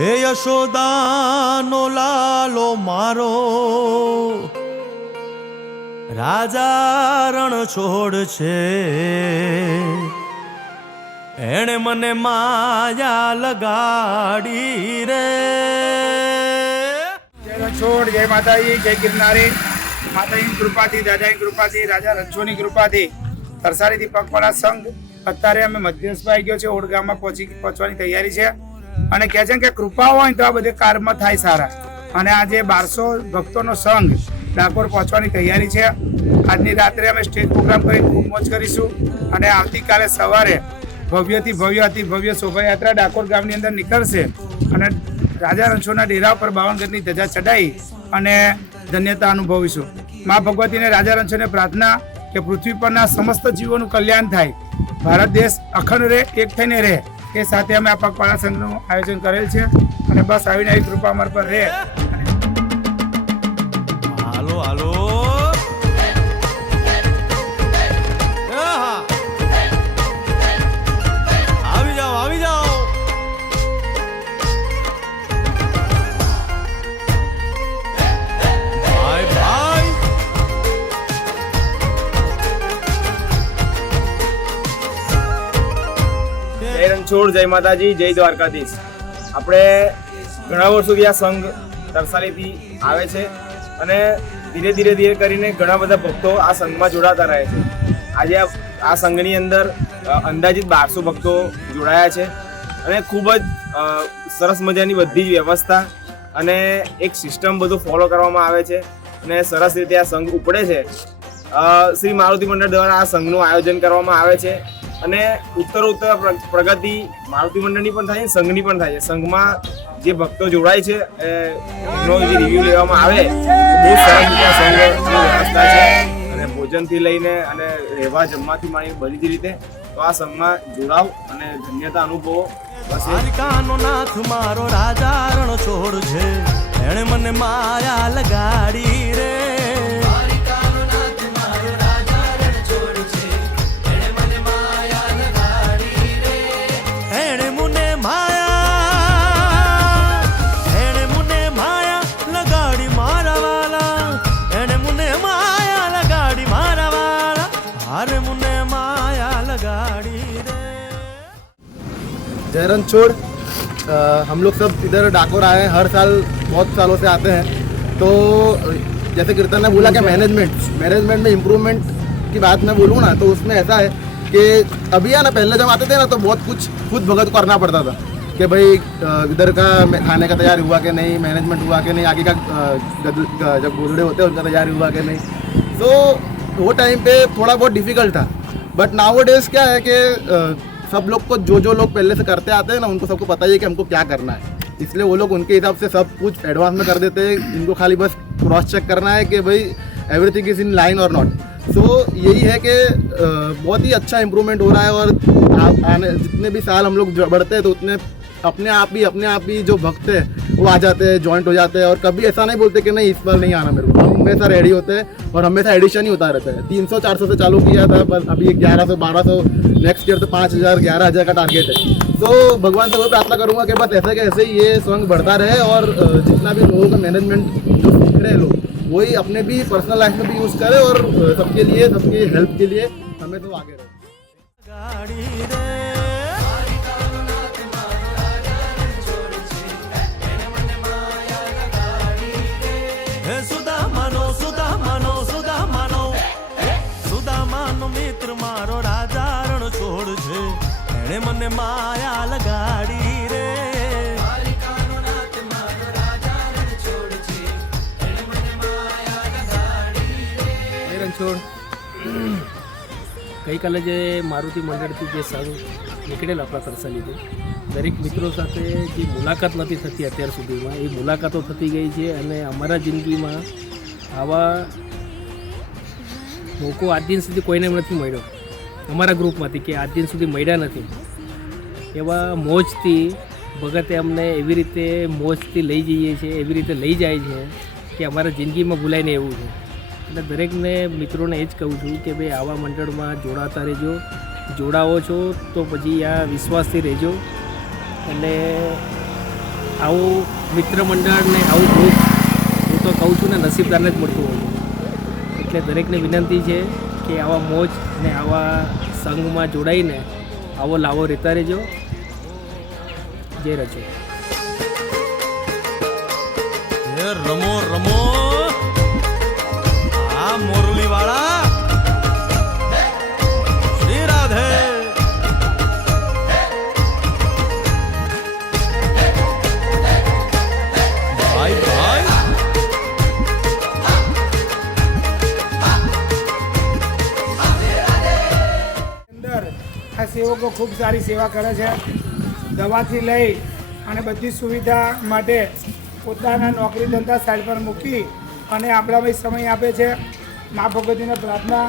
હે યશોદાનો લાલો મારો, રાજા રણ છોડ છે, એણે મને માયા લગાડી રે. જય છોડ, જય માતાજી, જય ગિરનારી. માતાજીની કૃપાથી, દાદાની કૃપાથી, રાજા રણછોડની કૃપાથી તરસાલીથી પગપાળા સંઘ અત્યારે અમે મધ્યસ્થમાં ગયો છે. ઓડ ગામમાં પહોંચવાની તૈયારી છે. અને કહે છે કે કૃપા હોય તો આ બધે કારમાં થાય સારા. અને આજે 1200 ભક્તોનો સંઘ ડાકોર પહોંચવાની તૈયારી છે. આજની રાત્રે અમે સ્ટેજ પ્રોગ્રામ કરી ખૂબ મોજ કરીશું. અને આવતીકાલે સવારે ભવ્યથી ભવ્ય અતિ ભવ્ય શોભાયાત્રા ડાકોર ગામની અંદર નીકળશે. અને રાજા રણછોડના ડેરા પર 52 ગજની ધજા ચડાવી અને ધન્યતા અનુભવીશું. મા ભગવતીને રાજા રણછોડને પ્રાર્થના કે પૃથ્વી પરના સમસ્ત જીવોનું કલ્યાણ થાય, ભારત દેશ અખંડ રહે, એક થઈને રહે, એ સાથે અમે આ પગપાળા સંઘનું આયોજન કરેલ છે. અને બસ આવીને આવી કૃપા અમારા પર રહે. હાલો હાલો, આવી જાઓ આવી જાઓ. ભાઈ ભાઈ, જય રણછોડ, જય માતાજી, જય દ્વારકાધીશ. આપણે ઘણા વર્ષોથી આ સંઘ તરસાલીથી આવે છે અને ધીરે ધીરે કરીને ઘણા બધા ભક્તો આ સંઘમાં જોડાતા રહે છે. આજે આ સંઘની અંદર અંદાજિત 1200 ભક્તો જોડાયા છે. અને ખૂબ જ સરસ મજાની બધી જ વ્યવસ્થા અને એક સિસ્ટમ બધું ફોલો કરવામાં આવે છે અને સરસ રીતે આ સંઘ ઉપડે છે. શ્રી મારુતિ મંડળ દ્વારા આ સંઘનું આયોજન કરવામાં આવે છે. અને ઉત્તરોત્તર પ્રગતિ મારુતિ મંડળની પણ થાય છે, સંઘની પણ થાય છે. સંઘમાં જે ભક્તો જોડાય છે એનો જે રિવ્યુ લેવામાં આવે, બહુ સરસ રીતે સંઘની વ્યવસ્થા છે. અને ભોજનથી લઈને અને રહેવા જમવાથી માંડી બધી જ રીતે તો આ સંઘમાં જોડાવ અને ધન્યતા અનુભવો. દ્વારિકાનો નાથ મારો રાજા રણ છોડ છે, એણે મને માયા લગાડી રે. जय रणछोड़, हम लोग सब इधर डाकोर आए हैं. हर साल बहुत सालों से आते हैं. तो जैसे कीर्तन ने बोला कि मैनेजमेंट में इम्प्रूवमेंट की बात मैं बोलूँ ना, तो उसमें ऐसा है कि अभी है ना, पहले जब आते थे ना तो बहुत कुछ खुद भगत करना पड़ता था कि भाई इधर का खाने का तैयार हुआ कि नहीं, मैनेजमेंट हुआ कि नहीं, आगे का जब गोदड़े होते हैं उनका तैयारी हुआ कि नहीं. तो वो टाइम पे थोड़ा बहुत डिफ़िकल्ट था. बट नाउ डेज क्या है कि सब लोग को जो लोग पहले से करते आते हैं ना, उनको सबको पता ही है कि हमको क्या करना है. इसलिए वो लोग उनके हिसाब से सब कुछ एडवांस में कर देते हैं. इनको खाली बस क्रॉस चेक करना है कि भाई एवरीथिंग इज़ इन लाइन और नॉट. सो यही है कि बहुत ही अच्छा इम्प्रूवमेंट हो रहा है. और आने जितने भी साल हम लोग बढ़ते हैं तो उतने अपने आप ही जो भक्त है वो आ जाते हैं, जॉइंट हो जाते हैं. और कभी ऐसा नहीं बोलते कि नहीं इस बार नहीं आना मेरे को. हम हमेशा रेडी होते हैं और हमेशा एडिशन ही होता रहता है. 300-400 से चालू किया था, बस अभी 1100-1200, नेक्स्ट ईयर तो 5000-11,000 का टारगेट है. तो भगवान से वो प्रार्थना करूँगा कि बस ऐसे के ऐसे ही ये संघ बढ़ता रहे. और जितना भी लोगों का मैनेजमेंट जो सीख रहे हैं लोग, वही अपने भी पर्सनल लाइफ में भी यूज़ करें और सबके लिए, सबकी हेल्प के लिए हमें तो आगे रहे. સુદામાનો મિત્ર મારો રાજા રણ છોડ છે, એણે મને માયા લગાડી રે. રણછોડ, ગઈકાલે જે મારુતિ મંડળથી જે સંઘ નીકળેલા આપણા તરસાલીથી, દરેક મિત્રો સાથે જે મુલાકાત નથી થતી અત્યાર સુધીમાં, એ મુલાકાતો થતી ગઈ છે. અને અમારા જિંદગીમાં આવા મોકો આજ દિન સુધી કોઈને નથી મળ્યો અમારા ગ્રુપમાંથી, કે આજ દિન સુધી મળ્યા નથી. એવા મોજથી ભગતે અમને એવી રીતે મોજથી લઈ જઈએ છીએ, એવી રીતે લઈ જાય છે કે અમારા જિંદગીમાં ભૂલાય ને એવું છે. એટલે દરેકને મિત્રોને એ જ કહું છું કે ભાઈ આવા મંડળમાં જોડાતા રહેજો. જોડાવો છો તો પછી આ વિશ્વાસથી રહેજો. અને આવું મિત્ર મંડળ ને આવું ગ્રુપ હું તો કહું છું ને નસીબદારને જ મળતું હોય છે. એટલે દરેકને વિનંતી છે કે આવા મોજ ને આવા સંઘમાં જોડાઈને આવો લાવો રહેતા રહેજો. જય રચો. એ રમો રમો આ મોરલી વાળા શ્રી રાધે. ભાઈ ભાઈ અંદર આ સેવકો ખૂબ સારી સેવા કરે છે. દવાથી લઈ અને બધી સુવિધા માટે પોતાના નોકરી ધંધા સાઈડ પર મૂકી અને આપણામાં સમય આપે છે. મા ભગવતીને પ્રાર્થના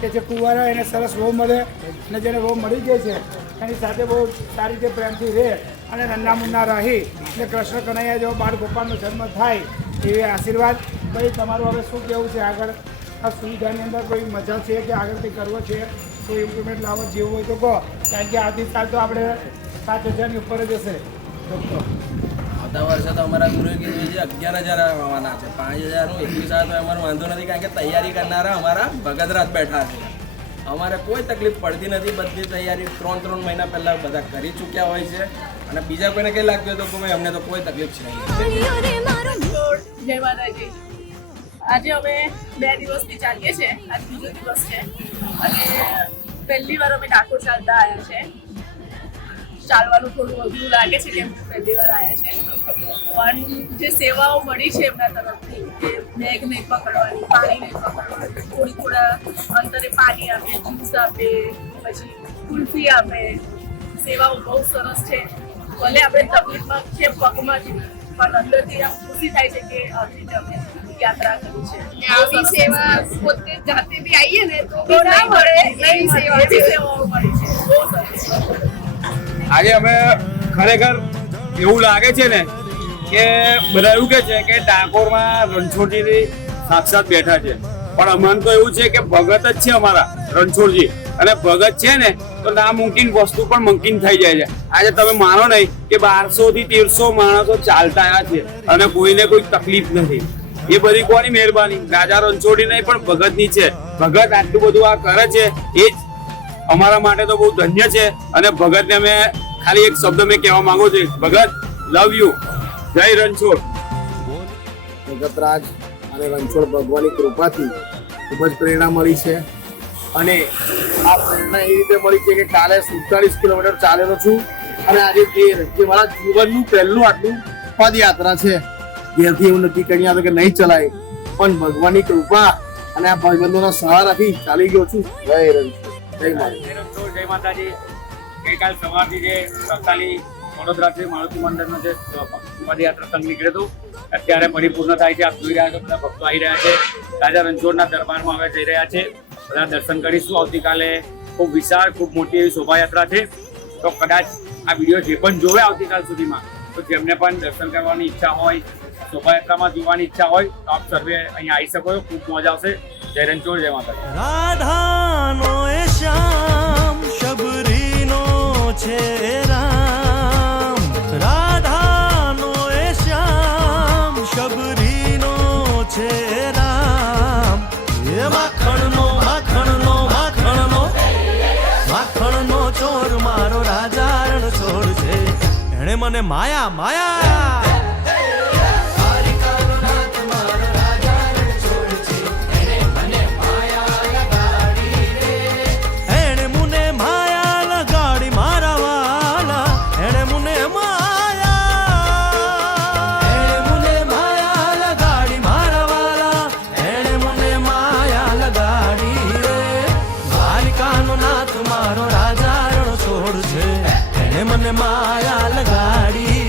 કે જે કુંવારા એને સરસ વહુ મળે અને જેને વહુ મળી જાય છે એની સાથે બહુ સારી રીતે પ્રેમથી રહે અને નન્ના મુન્ના રહી અને કૃષ્ણ કનૈયા જેવો બાળ ગોપાલનો જન્મ થાય એવી આશીર્વાદ. ભાઈ તમારું હવે શું કહેવું છે આગળ આ સુવિધાની અંદર કોઈ મજા છે કે આગળ કંઈ કરવો છે કોઈ ઇમ્પ્રુવમેન્ટ લાવવા જેવું હોય તો કહો, કારણ કે આવતી સાલ તો આપણે 7,000ની ઉપર જ હશે. આવતા વર્ષે તો અમારા ગુરુએ કીધું છે 11,000 આવવાના છે. 5,000નું 21,000 તો અમારો વાંધો નથી, કારણ કે તૈયારી કરનારા અમારા ભગતરાજ બેઠા છે. અમારે કોઈ તકલીફ પડતી નથી. બધી તૈયારી 3 મહિના પહેલાં બધા કરી ચૂક્યા હોય છે અને બીજા કોઈને કંઈ લાગતું હોય તો કોઈ અમને તો કોઈ તકલીફ છે નહીં. જય માતાજી. આજે અમે 2 દિવસથી ચાલીએ છીએ. આજ બીજો દિવસ છે અને પહેલી વાર અમે ડાકોર ચાલતા આવ્યા છે. ચાલવાનું થોડું અઘરું લાગે છે કેમ કે પહેલી વાર આવ્યા છે, પણ જે સેવાઓ મળી છે એમના તરફથી કે બેગ નહીં પકડવાની, પાણી નહીં પકડવાનું, થોડા અંતરે પાણી આપે, જ્યુસ આપે, પછી કુલ્ફી આપે, સેવાઓ બહુ સરસ છે. ભલે આપણે તકલીફમાં છે પગમાંથી, પણ અંદરથી આમ ખુશી થાય છે કે આવી રીતે અમે યાત્રા કરી છે. આવી સેવા પોતે જાતે બી આવીએ ને તો બી ના મળે એવી સેવાઓ મળી છે, બહુ સરસ. આજે અમે ખરેખર એવું લાગે છે ને કે બધા એવું કહે છે કે ડાકોરમાં રણછોડજી સાક્ષાત બેઠા છે, પણ અમને તો એવું છે કે ભગત જ છે અમારા રણછોડજી. અને ભગત છે ને તો નામુમકિન વસ્તુ પણ મુમકિન થઈ જાય છે. આજે તમે માનો નહીં કે 1200 થી 1300 માણસો ચાલતા આવ્યા છે અને કોઈને કોઈ તકલીફ નથી. એ બધી કોની મહેરબાની? રાજા રણછોડજી નહીં પણ ભગતની છે. ભગત આટલું બધું આ કરે છે એ જ અમારા માટે તો બહુ ધન્ય છે. અને ભગતને અમે ખાલી એક શબ્દ મેં કહેવા માંગુ છું, ભગત લવ યુ, જય રણછોડ. ભગતરાજ અને રણછોડ ભગવાનની કૃપાથી ખૂબ જ પ્રેરણા મળી છે. અને આ પ્રેરણા એ રીતે મળી છે કે કાલે 47 કિલોમીટર ચાલેલો છું અને આજે 13, જે મારા જીવનનું પહેલું આટલું પદયાત્રા છે. ઘેરથી એવું નક્કી કરી આવ્યો કે નહીં ચલાય, પણ ભગવાનની કૃપા અને આ ભાઈબંધોના સહારાથી ચાલી ગયો છું. જય રણછોડ, જય માતા. જય માતાજી. ગઈકાલ સવારથી જે સરકારી વડોદરાથી મારુતિ મંડળનો જે પદયાત્રા સંઘ નીકળ્યો હતો અત્યારે પરિપૂર્ણ થાય છે. આપ જોઈ રહ્યા છો બધા ભક્તો આવી રહ્યા છે. રાજા રણછોડના દરબારમાં હવે જઈ રહ્યા છે. બધા દર્શન કરીશું. આવતીકાલે ખૂબ વિશાળ, ખૂબ મોટી એવી શોભાયાત્રા છે. તો કદાચ આ વિડીયો જે પણ જોવે આવતીકાલ સુધીમાં, તો જેમને પણ દર્શન કરવાની ઈચ્છા હોય, શોભાયાત્રામાં જોવાની ઈચ્છા હોય, તો આપ સર્વે અહીંયા આવી શકો છો. ખૂબ મજા આવશે. જય રણછોડ, જય માતાજી. રાધાનો એ શ્યામ શબરીનો છે રામ. રાધાનો એ શ્યામ શબરીનો છે રામ. એ માખણનો માખણનો માખણનો માખણનો ચોર મારો રાજા રણછોડ છે. એણે મને માયા માયા મને માયા લગાડી.